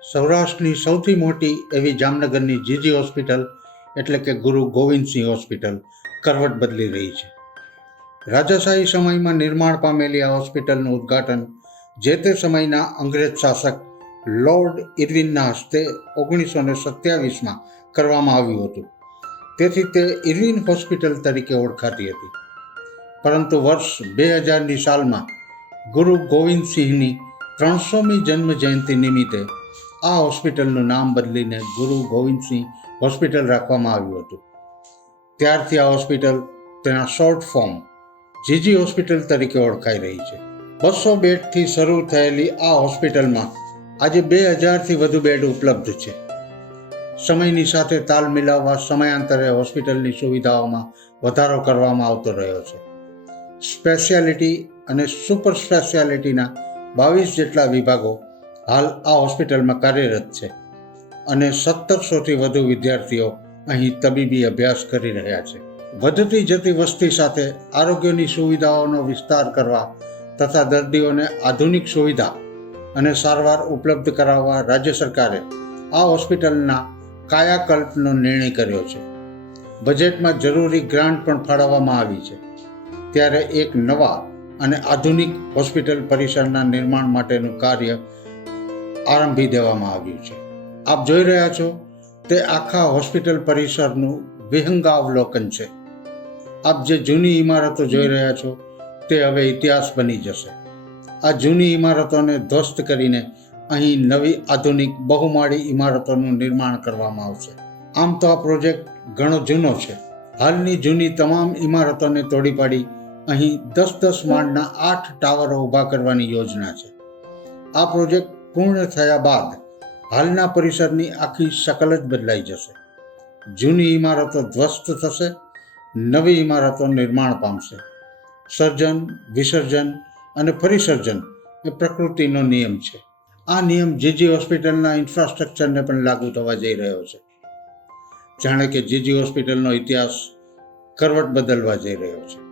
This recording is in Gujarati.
સૌરાષ્ટ્રની સૌથી મોટી એવી જામનગરની જીજી હોસ્પિટલ એટલે કે ગુરુ ગોવિંદસિંહ હોસ્પિટલ કરવટ બદલી રહી છે. રાજાશાહી સમયમાં નિર્માણ પામેલી આ હોસ્પિટલનું ઉદ્ઘાટન જે તે સમયના અંગ્રેજ શાસક લોર્ડ ઇરવિનના હસ્તે ઓગણીસો ને સત્યાવીસમાં કરવામાં આવ્યું હતું. તેથી તે ઇરવિન હોસ્પિટલ તરીકે ઓળખાતી હતી. પરંતુ વર્ષ બે હજારની સાલમાં ગુરુ ગોવિંદસિંહની ત્રણસોમી જન્મ જયંતિ નિમિત્તે આ હોસ્પિટલનું નામ બદલીને ગુરુ ગોવિંદસિંહ હોસ્પિટલ રાખવામાં આવ્યું હતું. ત્યારથી આ હોસ્પિટલ તેના શોર્ટ ફોર્મ જીજી હોસ્પિટલ તરીકે ઓળખાઈ રહી છે. બસો બેડથી શરૂ થયેલી આ હોસ્પિટલમાં આજે બે હજારથી વધુ બેડ ઉપલબ્ધ છે. સમયની સાથે તાલ મિલાવવા સમયાંતરે હોસ્પિટલની સુવિધાઓમાં વધારો કરવામાં આવતો રહ્યો છે. સ્પેશિયાલિટી અને સુપર સ્પેશિયાલિટીના બાવીસ જેટલા વિભાગો હાલ આ હોસ્પિટલમાં કાર્યરત છે અને સત્તરસોથી વધુ વિદ્યાર્થીઓ અહીં તબીબી અભ્યાસ કરી રહ્યા છે. વધતી જતી વસ્તી સાથે આરોગ્યની સુવિધાઓનો વિસ્તાર કરવા તથા દર્દીઓને આધુનિક સુવિધા અને સારવાર ઉપલબ્ધ કરાવવા રાજ્ય સરકારે આ હોસ્પિટલના કાયાકલ્પનો નિર્ણય કર્યો છે. બજેટમાં જરૂરી ગ્રાન્ટ પણ ફાળવવામાં આવી છે. ત્યારે એક નવા અને આધુનિક હોસ્પિટલ પરિસરના નિર્માણ માટેનું કાર્ય આરંભી દેવામાં આવ્યું છે. આપ જોઈ રહ્યા છો, તે આખા હોસ્પિટલ પરિસરનું વિહંગાવલોકન છે. આપ જે જૂની ઇમારતો જોઈ રહ્યા છો, તે હવે ઇતિહાસ બની જશે. આ જૂની ઇમારતોને ધ્વસ્ત કરીને અહીં નવી આધુનિક બહુમાળી ઇમારતોનું નિર્માણ કરવામાં આવશે. આમ તો આ પ્રોજેક્ટ ઘણો જૂનો છે. હાલની જૂની તમામ ઇમારતોને તોડી પાડી અહીં દસ દસ માળના આઠ ટાવરો ઊભા કરવાની યોજના છે. આ પ્રોજેક્ટ પૂર્ણ થયા બાદ હાલના પરિસરની આખી શકલ જ બદલાઈ જશે. જૂની ઇમારતો ધ્વસ્ત થશે, નવી ઇમારતો નિર્માણ પામશે. સર્જન, વિસર્જન અને પરિસર્જન એ પ્રકૃતિનો નિયમ છે. આ નિયમ જીજી હોસ્પિટલના ઇન્ફ્રાસ્ટ્રક્ચરને પણ લાગુ થવા જઈ રહ્યો છે. જાણે કે જીજી હોસ્પિટલનો ઇતિહાસ કરવટ બદલવા જઈ રહ્યો છે.